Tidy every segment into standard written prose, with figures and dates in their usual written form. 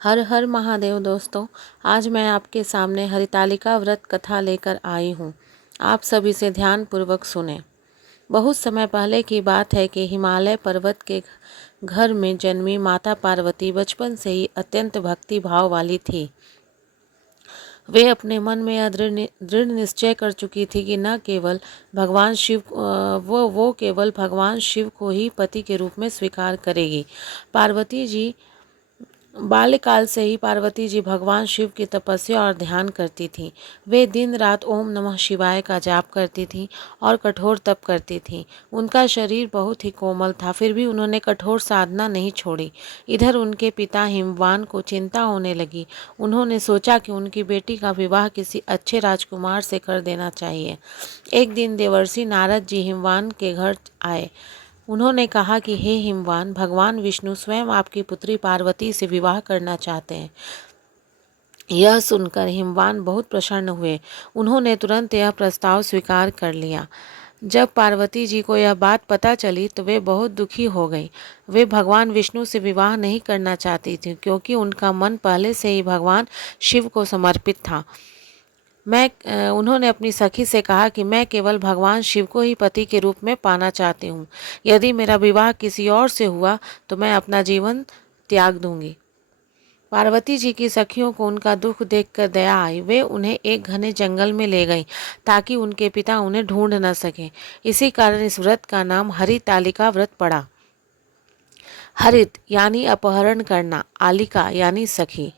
हर हर महादेव दोस्तों, आज मैं आपके सामने हरितालिका व्रत कथा लेकर आई हूँ। आप सभी से ध्यानपूर्वक सुने। बहुत समय पहले की बात है कि हिमालय पर्वत के घर में जन्मी माता पार्वती बचपन से ही अत्यंत भक्ति भाव वाली थी। वे अपने मन में यह दृढ़ निश्चय कर चुकी थी कि न केवल भगवान शिव वो केवल भगवान शिव को ही पति के रूप में स्वीकार करेगी। बाल्यकाल से ही पार्वती जी भगवान शिव की तपस्या और ध्यान करती थीं। वे दिन रात ओम नमः शिवाय का जाप करती थीं और कठोर तप करती थीं। उनका शरीर बहुत ही कोमल था, फिर भी उन्होंने कठोर साधना नहीं छोड़ी। इधर उनके पिता हिमवान को चिंता होने लगी। उन्होंने सोचा कि उनकी बेटी का विवाह किसी अच्छे राजकुमार से कर देना चाहिए। एक दिन देवर्षि नारद जी हिमवान के घर आए। उन्होंने कहा कि हे हिमवान, भगवान विष्णु स्वयं आपकी पुत्री पार्वती से विवाह करना चाहते हैं। यह सुनकर हिमवान बहुत प्रसन्न हुए। उन्होंने तुरंत यह प्रस्ताव स्वीकार कर लिया। जब पार्वती जी को यह बात पता चली तो वे बहुत दुखी हो गई। वे भगवान विष्णु से विवाह नहीं करना चाहती थी, क्योंकि उनका मन पहले से ही भगवान शिव को समर्पित था। उन्होंने अपनी सखी से कहा कि मैं केवल भगवान शिव को ही पति के रूप में पाना चाहती हूँ। यदि मेरा विवाह किसी और से हुआ तो मैं अपना जीवन त्याग दूंगी। पार्वती जी की सखियों को उनका दुख देखकर दया आई। वे उन्हें एक घने जंगल में ले गईं ताकि उनके पिता उन्हें ढूंढ न सकें। इसी कारण इस व्रत का नाम हरितालिका व्रत पड़ा। हरित यानी अपहरण करना, आलिका यानी सखी,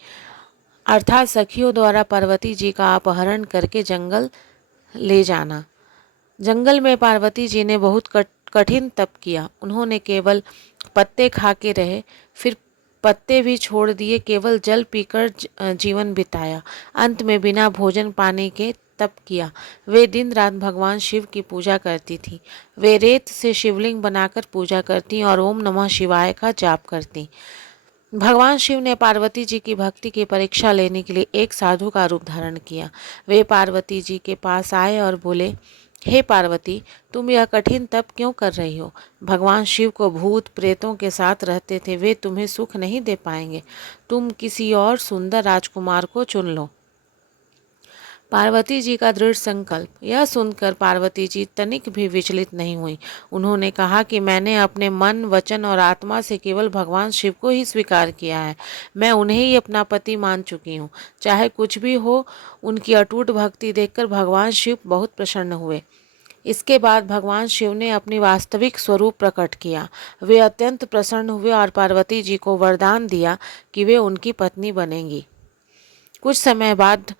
अर्थात सखियों द्वारा पार्वती जी का अपहरण करके जंगल ले जाना। जंगल में पार्वती जी ने बहुत कठिन तप किया। उन्होंने केवल पत्ते खा के रहे, फिर पत्ते भी छोड़ दिए, केवल जल पीकर जीवन बिताया। अंत में बिना भोजन पानी के तप किया। वे दिन रात भगवान शिव की पूजा करती थी। वे रेत से शिवलिंग बनाकर पूजा करती और ओम नमः शिवाय का जाप करती। भगवान शिव ने पार्वती जी की भक्ति की परीक्षा लेने के लिए एक साधु का रूप धारण किया। वे पार्वती जी के पास आए और बोले, हे पार्वती, तुम यह कठिन तप क्यों कर रही हो? भगवान शिव को भूत प्रेतों के साथ रहते थे, वे तुम्हें सुख नहीं दे पाएंगे। तुम किसी और सुंदर राजकुमार को चुन लो। पार्वती जी का दृढ़ संकल्प। यह सुनकर पार्वती जी तनिक भी विचलित नहीं हुई। उन्होंने कहा कि मैंने अपने मन, वचन और आत्मा से केवल भगवान शिव को ही स्वीकार किया है। मैं उन्हें ही अपना पति मान चुकी हूँ। चाहे कुछ भी हो। उनकी अटूट भक्ति देखकर भगवान शिव बहुत प्रसन्न हुए। इसके बाद भगवान शिव ने अपनी वास्तविक स्वरूप प्रकट किया। वे अत्यंत प्रसन्न हुए और पार्वती जी को वरदान दिया कि वे उनकी पत्नी बनेंगी। कुछ समय बाद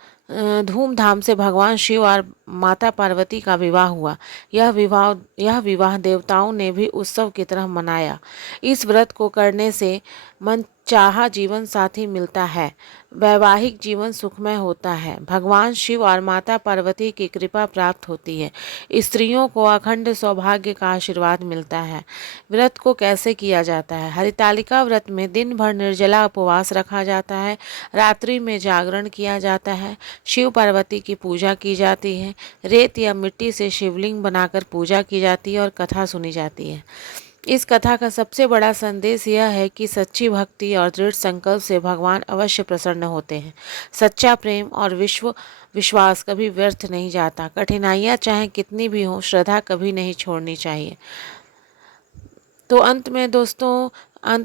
धूमधाम से भगवान शिव और माता पार्वती का विवाह हुआ। यह विवाह देवताओं ने भी उत्सव की तरह मनाया। इस व्रत को करने से मनचाहा जीवन साथी मिलता है, वैवाहिक जीवन सुखमय होता है, भगवान शिव और माता पार्वती की कृपा प्राप्त होती है, स्त्रियों को अखंड सौभाग्य का आशीर्वाद मिलता है। व्रत को कैसे किया जाता है? हरितालिका व्रत में दिन भर निर्जला उपवास रखा जाता है। रात्रि में जागरण किया जाता है। शिव पार्वती की पूजा की जाती है। रेत या मिट्टी से शिवलिंग बनाकर पूजा की जाती है और कथा सुनी जाती है। इस कथा का सबसे बड़ा संदेश यह है कि सच्ची भक्ति और दृढ़ संकल्प से भगवान अवश्य प्रसन्न होते हैं। सच्चा प्रेम और विश्वास कभी व्यर्थ नहीं जाता। कठिनाइयाँ चाहे कितनी भी हों, श्रद्धा कभी नहीं छोड़नी चाहिए। तो अंत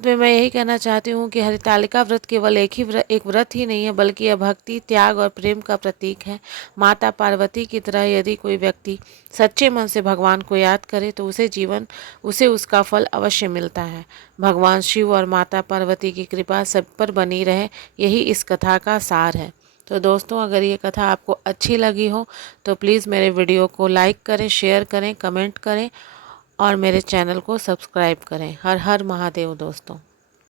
में मैं यही कहना चाहती हूँ कि हरितालिका व्रत केवल एक व्रत ही नहीं है, बल्कि यह भक्ति, त्याग और प्रेम का प्रतीक है। माता पार्वती की तरह यदि कोई व्यक्ति सच्चे मन से भगवान को याद करे तो उसे उसका फल अवश्य मिलता है। भगवान शिव और माता पार्वती की कृपा सब पर बनी रहे, यही इस कथा का सार है। तो दोस्तों, अगर ये कथा आपको अच्छी लगी हो तो प्लीज़ मेरे वीडियो को लाइक करें, शेयर करें, कमेंट करें और मेरे चैनल को सब्सक्राइब करें। हर हर महादेव दोस्तों।